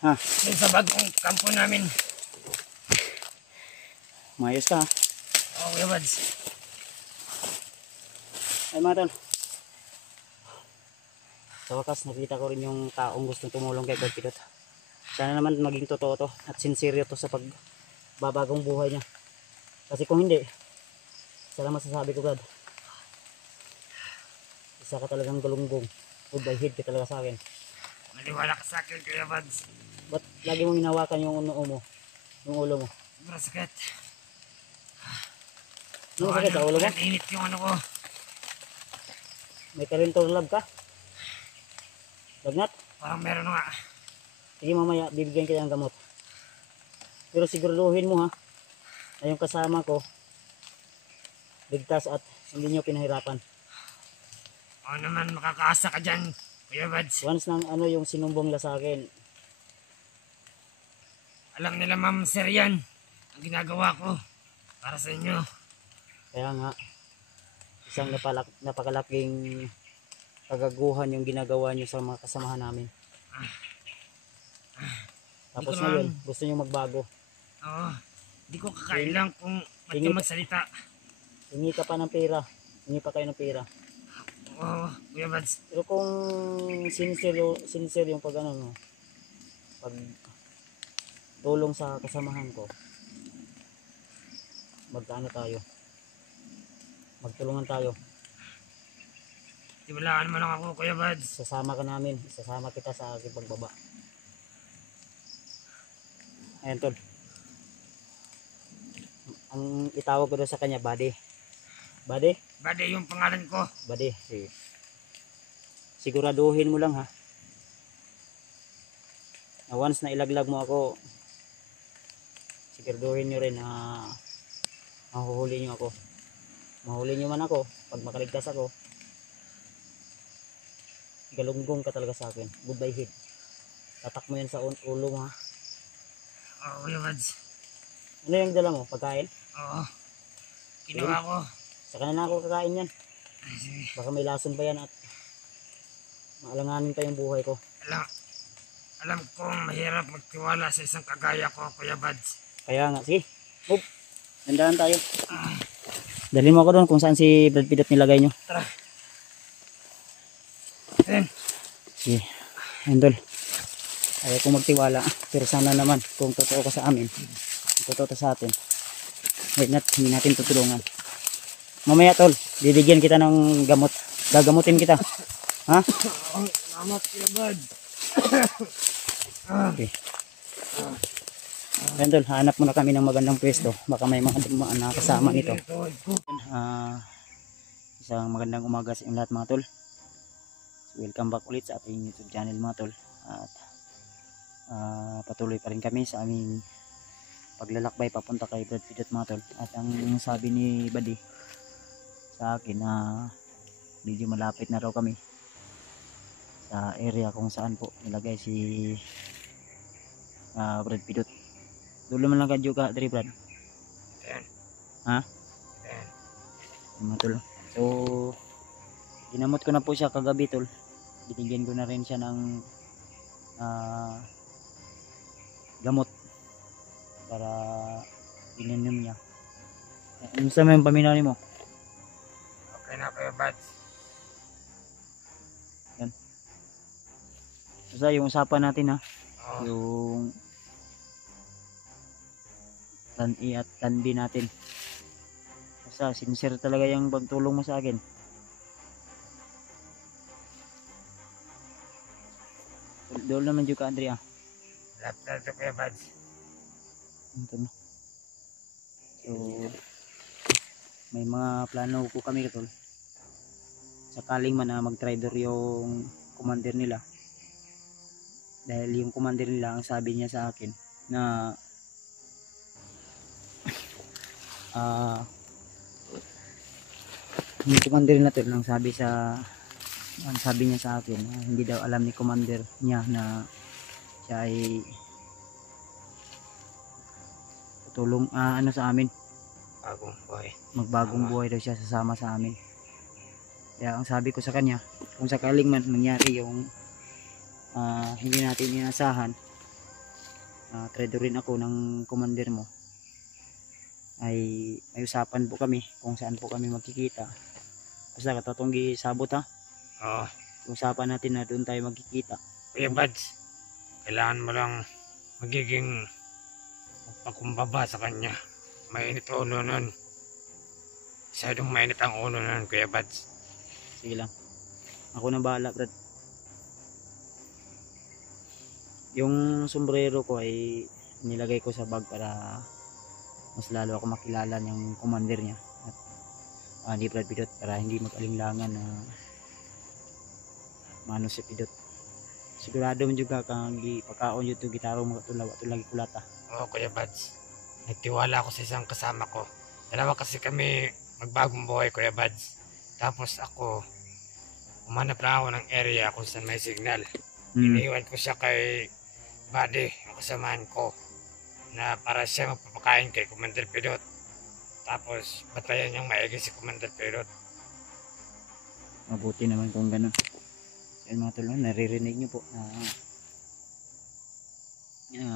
Ha? Yan sa bagong kampo namin. Mayos ka ha? Oo, Kuya Bads. Ay mga tol. Sa wakas nakita ko rin yung taong gustong tumulong kay Brad Pidot. Sana naman maging totoo to at sincere to sa pagbabagong buhay niya. Kasi kung hindi, isa lang masasabi ko, Brad. Isa ka talagang galunggong. Goodbye head ka talaga sa akin. Maliwala ka sa akin, Kuya Bads. Ba't lagi mong hinawakan yung noo mo? Yung ulo mo? Sobrang sakit. Ano sakit sa ulo mo? Init yung ano ko. May karintor lab ka? Lagnat? Parang meron nga. Sige mamaya, bibigyan kita ng gamot. Pero siguraduhin mo ha, na yung kasama ko ligtas at hindi nyo pinahirapan. Oo naman, makakaasa ka dyan, Kuya Bads. Once nang ano yung sinumbong nila sa akin, Alam nila Ma'am Sir yan, ang ginagawa ko para sa inyo. kaya nga, isang napakalaking kagaguhan yung ginagawa nyo sa mga kasamahan namin. Tapos Hindi ko ngayon, naman- gusto nyo magbago. Oo, hindi ko kakailang kung ba't ka magsalita. Hingi ka pa ng pera. Hingi pa kayo ng pera. Oo, Kuya Bads. Pero kung sincere yung pag ano, no, pag tulong sa kasamahan ko, magkaano tayo? Magtulungan tayo. Tiwalaan mo lang ako, Kuya Bads. Sasama ka namin. Sasama kita sa aking pagbaba. Ayan tol. Ang itawag ko doon sa kanya, buddy. Buddy? Bade yung pangalan ko. Buddy. Sige. Siguraduhin mo lang ha. Na once na ilaglag mo ako, siguraduhin nyo rin na mahuhuli nyo ako. Mahuli nyo man ako, pag makaligtas ako, galunggong ka talaga sa akin. Goodbye hit. Tatak mo yan sa ulo mo ha. Oo, Kuya Bads. Ano yung dala mo? Pagkain? Oo. Kinuha ko. Saka na ako kakain yan. Ay, sige. Baka may lason pa yan at maalanganin pa yung buhay ko. Alam kong mahirap magtiwala sa isang kagaya ko, Kuya Bads. Kaya nga, sige. Move. Nandahan tayo. Dalhin mo ako doon kung saan si Brad Pitt nilagay nyo. Tara. Then, Sige. Ayun tol. Ayaw kong magtiwala. Pero sana naman kung totoo ka sa amin. Kung totoo ka sa atin. Wait not, hindi natin tutulungan. Mamaya tol, bibigyan kita ng gamot. Gagamutin kita. Ha? salamat, Kuya Bads. Okay. Ayun tol, hanap muna kami ng magandang pwesto. Baka may mga dumaan na kasama nito. Isang magandang umaga sa inyong lahat mga tol. Welcome back ulit sa ating YouTube channel mga tol. At patuloy pa rin kami sa aming paglalakbay papunta kay Brad Pitt mga tol. At ang sabi ni Buddy sa akin na medyo malapit na raw kami sa area kung saan po nilagay si Brad Pitt. Dulo man lang kadyo ka diri Brad. Ayan. Ha? Ayan. Mga tol. So ginamot ko na po siya kagabi tol. Binigyan ko na rin siya ng gamot para ininom niya. Ano sa may paminali mo? Okay na, Kuya Bads. Basta yung usapan natin ha. Oo. Yung plan A at plan B natin. Basta sincere talaga yung pagtulong mo sa akin. Doon naman dyan ka Andrea. Lapit na ito, Kuya Bads. Ito na. So may mga plano po kami tol. Sakaling man na mag-trader yung commander nila. Dahil yung commander nila ang sabi niya sa akin na yung commander na tol ang sabi niya sa akin hindi daw alam ni commander niya na siya ay tutulong ano sa amin, Bagong buhay. magbagong buhay daw siya sasama sa amin. Kaya ang sabi ko sa kanya, kung sakaling man mangyari yung hindi natin inasahan, trader rin ako ng commander mo, ay may usapan po kami kung saan po kami magkikita. Basta katatong sabot ha, Oo. usapan natin na doon tayo magkikita. Kuya Bads, kailangan mo lang magiging pakumbaba sa kanya. Mainit ulo nun. Masyadong mainit ang ulo nun, Kuya Bads. Sige lang, ako na bahala Brad. Yung sombrero ko ay nilagay ko sa bag para mas lalo ako makilala ng commander niya at ni Brad Pitt para hindi mag-alinlangan na mano si Pitt. sigurado man juga kang gipakaon jud to gitaro mga tulaw ato lagi kulata. Oo, Kuya Bads. Nagtiwala ako sa isang kasama ko. Dalawa kasi kami magbagong buhay, Kuya Bads. Tapos ako, umanap na ako ng area kung saan may signal. Iniwan ko siya kay Buddy, yung kasamahan ko, na para siya magpapakain kay Commander Pidot. Tapos, batayan niyang maigi si Commander Pidot. Mabuti naman kung ganun. Yan mga tol, naririnig nyo po na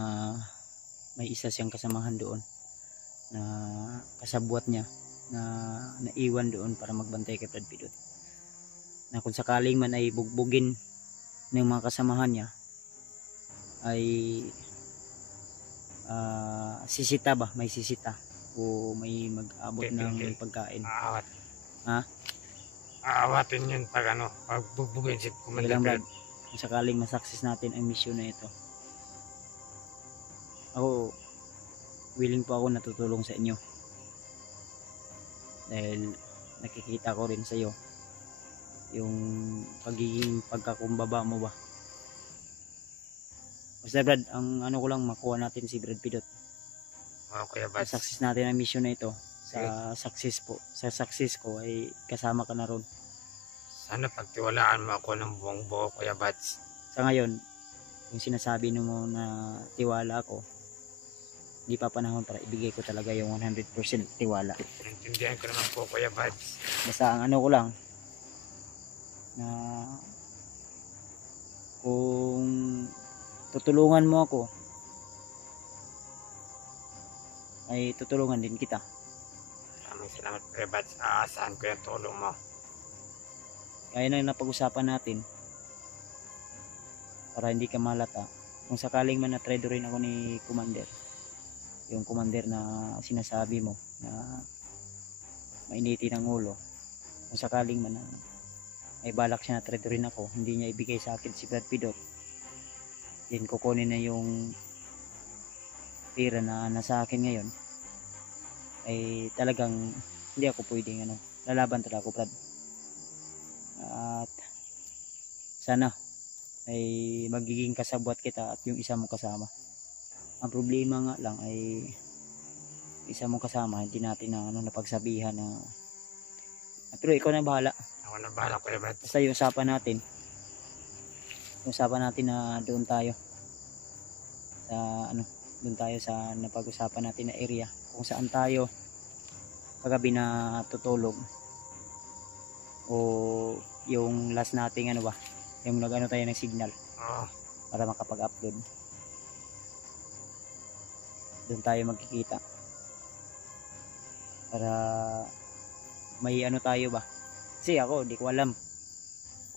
may isa siyang kasamahan doon na kasabwat niya na naiwan doon para magbantay kay Brad Pidot, na kung sakaling man ay bugbugin ng mga kasamahan niya ay sisita ba, may sisita o may mag-abot ng pagkain. Aawat. Ha? Aawatin yun pag bugbugin si Commander Brad, Pidot. kung sakaling masakses natin ang mission na ito, ako willing po ako natutulong sa inyo dahil nakikita ko rin sa iyo yung pagiging pagkakumbaba mo ba. Basta Brad, ang ano ko lang makuha natin si Brad Pidot. Kuya Bads. Success natin ang mission na ito. Sa success ko ay kasama ka na ron. Sana pagtiwalaan mo ako ng buong buo, Kuya Bads. Sa ngayon, kung sinasabi mo na tiwala ako, hindi pa panahon para ibigay ko talaga yung 100% tiwala. Naintindihan ko naman po, Kuya Bads. Basta ang ano ko lang na kung tutulungan mo ako ay tutulungan din kita. Maraming salamat, Kuya Bads. Aasahan ko yung tulong mo. Kaya na napag-usapan natin para hindi ka malata. Kung sakaling man na-trade rin ako ni Commander, yung Commander na sinasabi mo na mainiti ng ulo, kung sakaling man na may balak siya na trade rin ako, hindi niya ibigay sa akin si Brad Pidot, din kukunin na yung pera na nasa akin ngayon, ay talagang hindi ako pwedeng lalaban talaga ako, Brad. At sana ay magiging kasabwat kita at yung isa mong kasama. Ang problema nga lang ay isa mong kasama hindi natin na napagsabihan na pero ikaw na bahala. Ako na bahala, Kuya Bads. Basta yung usapan natin na doon tayo sa doon tayo sa napag-usapan natin na area kung saan tayo kagabi na tutulog, o yung last nating yung tayo ng signal para makapag-upload. Doon tayo magkikita para may tayo ba, kasi ako di ko alam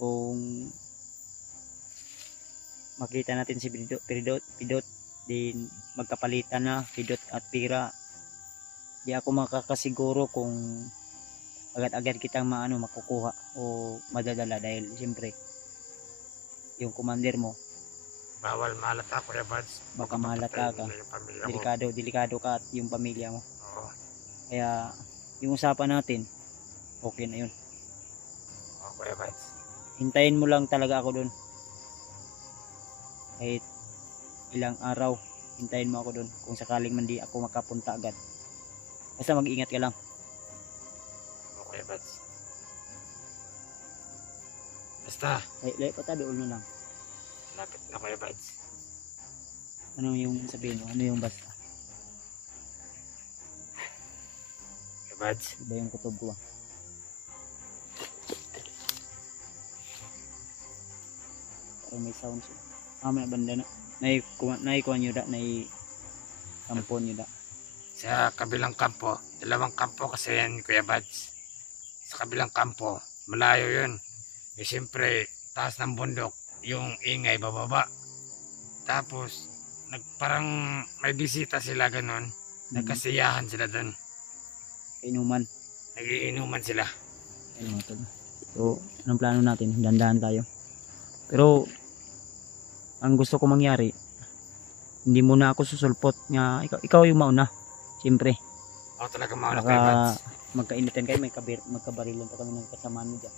kung makita natin si Pidot din magkapalitan na Pidot at pira. Di ako makakasiguro kung agad-agad kitang makukuha o madadala dahil siyempre yung commander mo bawal malata, Kuya Bads. baka malata ka, delikado ka at yung pamilya mo. Oo. Kaya yung usapan natin okay na yun. Oo, Kuya Bads. Hintayin mo lang talaga ako dun kahit ilang araw, hintayin mo ako dun kung sakaling man di ako makapunta agad. Basta mag-ingat ka lang. Oo, Kuya Bads. Basta Lay patadool na lang. lapit na, Kuya Bads. Ano yung sabihin mo? Ano yung basta? Kuya Bads. Iba yung kutob ko ah. Parang may sound siya. May banda na. Naikuha nyo da. Kampon nyo da. Sa kabilang kampo, dalawang kampo kasi yan, Kuya Bads. Sa kabilang kampo, malayo yun. E siyempre, taas ng bundok, yung ingay bababa. Tapos, parang may bisita sila ganun. Nagkasiyahan sila doon. Kainuman. Nagiinuman sila. Ayun, so, anong plano natin? Dandahan tayo. Pero, ang gusto ko mangyari, hindi muna ako susulpot nga ikaw yung mauna. Siyempre. Ako talaga mauna, Kuya Bads. Magkainitan kayo, magkabarilan pa kami ng kasamaan mo dyan.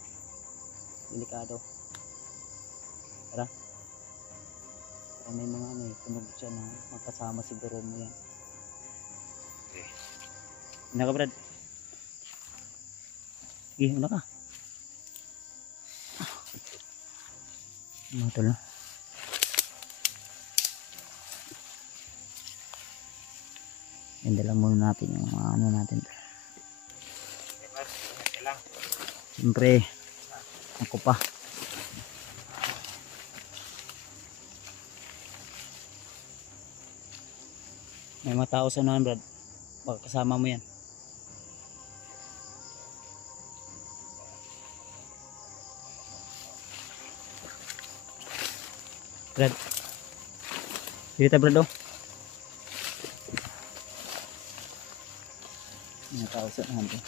Delikado. Tara. may mga ano eh, tunog siya na magkasama siguro mo yan. Okay. Una ka Brad? Sige, una ka. Mga tol na. Ganda lang muna natin yung mga ano natin. Okay, Bads. Ingat ka lang. Siyempre, ako pa. May mga tao sa unahan Brad. Baka kasama mo yan. Brad. Dito Brad oh. May mga tao sa unahan to.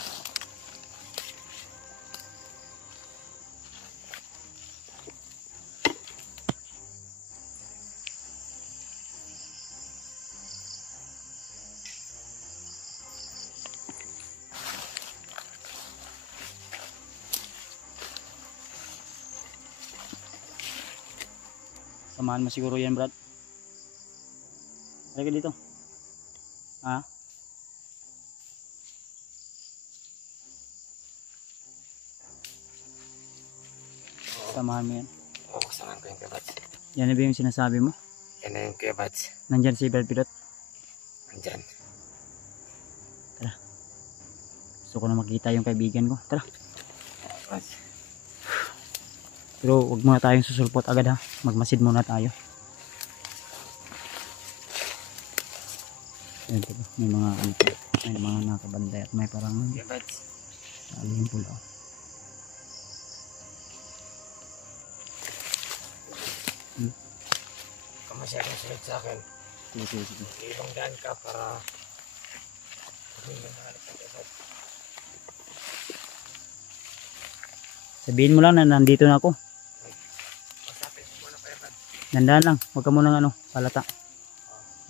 Samahan mo siguro yan Brad. Halika dito. Ha? Samahan mo yan. Oo, kasamahan ko yung Kuya Bads. Yan na ba yung sinasabi mo? Yan na yung Kuya Bads. Nandyan si Brad Pilot. Andyan. Gusto ko na makita yung kaibigan ko. Tara. Bads. Pero huwag muna tayong susulpot agad ha. Magmasid muna tayo. Ayan diba? May mga may mga nakabantay at may parang Kuya Bads. aling pula. Kamasyadong sunod sa akin. Sige. Ibang daan ka para hindi mo nahanap ang Kuya Bads. Sabihin mo lang na nandito na ako. Masapit mo na Kuya Bads. Nandaan lang. Huwag ka munang ano, palata.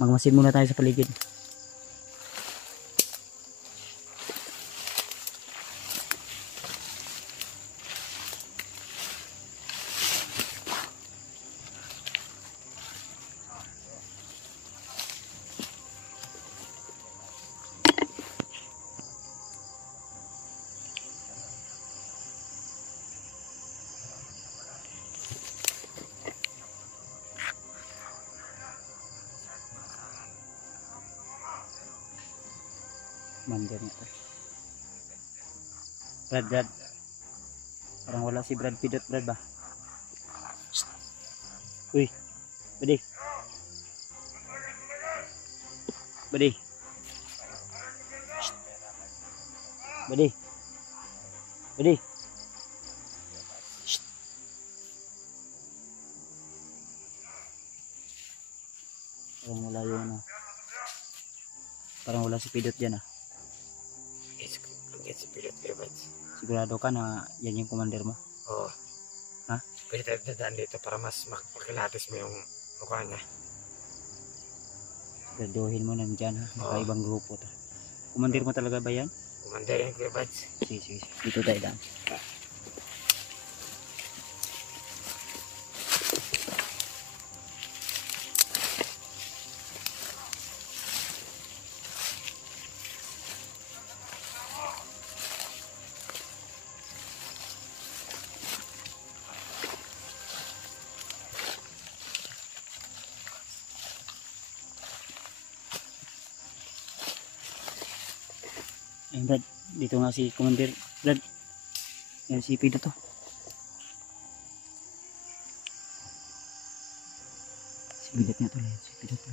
Magmasid muna tayo sa paligid. Mandar na to. Brad. Parang wala si Brad Pidot Brad ba? Shh. Uy. Badi. Shh. Badi. Shh. Parang wala yun ano. Parang wala si Pidot dyan ah. Ang si Pilot Kuya Bads. Sigurado ka na yan yung commander mo? Oo. Ha? Pwede tayo dadaan dito para mas makilatis mo yung mukha niya. Siguraduhin mo nandyan ha. Oo. Nakaibang grupo to. Commander mo talaga ba yan? Kumanda yan Kuya Bads. Sige. Dito tayo daan. Ayun Brad, dito nga si Commander Brad. Yan si Pido to. Si Pido nga to lang, si Pido to.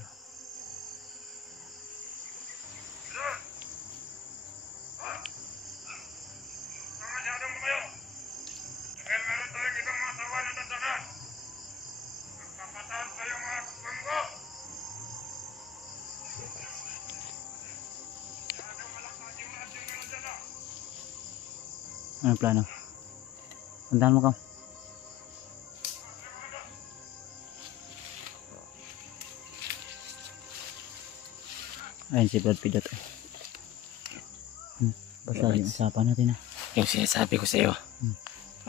Ano plano? Puntahan mo ka. Ayun si Brad Pidot. Basta yung usapan natin ha. Yung sinasabi ko sa iyo,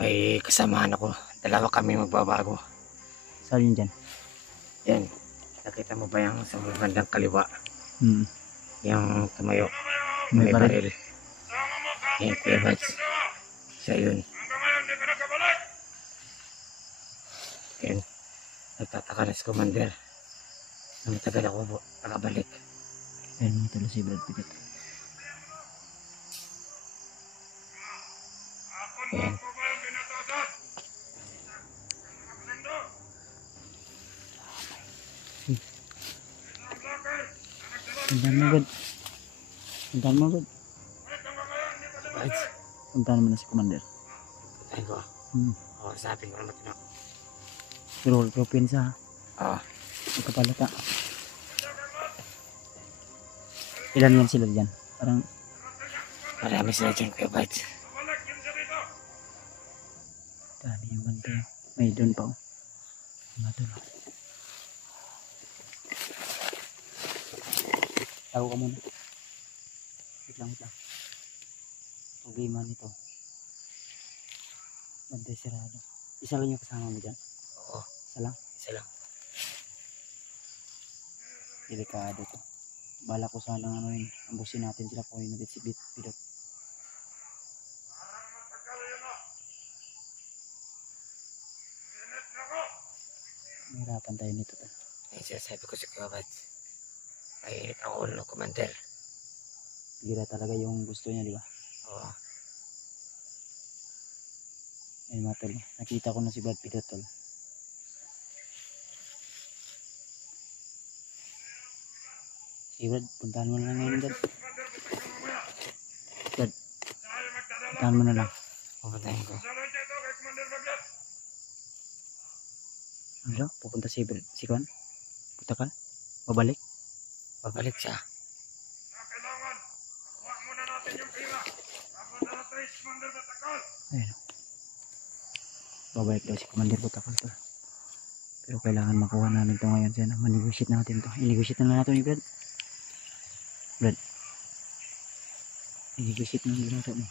may kasamahan ako. Dalawa kami magbabago. Saan yun dyan? Yan. Nakita mo ba yung sa bandang kaliwa? Hmm. Yung tumayo. May May baril. baril. Yan, Kuya Bads. Siya yun. Yan. Nagtataka na si Commander. Na matagal ako nakabalik. Ayun mga tol, si Brad Pitt. Yan. Puntahan mo, Brad. Puntahan mo, Brad. Bads. Puntahan mo na si Commander. Ay ko. Hmm. Oo, sabi ko naman tinok. Pero huwag ka pinsa, ha? Oo. Magkapalata. Ilan yan sila dyan? Parang Marami sila dyan, Kuya Bads. dami yung banda. May doon pa, oh. Mga tol, oh. Tago ka muna. Wait lang, wait lang. Problema nito. Bantay sirado. Isa lang yung kasama mo dyan? Oo. Isa lang? Isa lang. Delikado to. Bala ko sana ano yun. Ambusin natin sila kung yun natin si Pidot. Mahirapan tayo nito. Ay, sinasabi ko si Kuya Bads. Mainit ang ulo ng Commander. Gira talaga yung gusto niya, di ba? Oo. Ayun mga tol. Nakita ko na si Brad Pidot, tol. Si Brad, puntahan mo na lang ngayon, Brad. Brad, puntahan mo na lang. Pupuntahin ko. Ano? Pupunta si Brad. Si Kwan? Punta ka? Babalik? Babalik siya. Ayun. Babalik daw si Commander Butakal, tol. Pero kailangan makuha natin ito ngayon. Sana manegotiate natin ito. I-negotiate na lang natin ni Brad. Brad. I-negotiate na lang natin mo.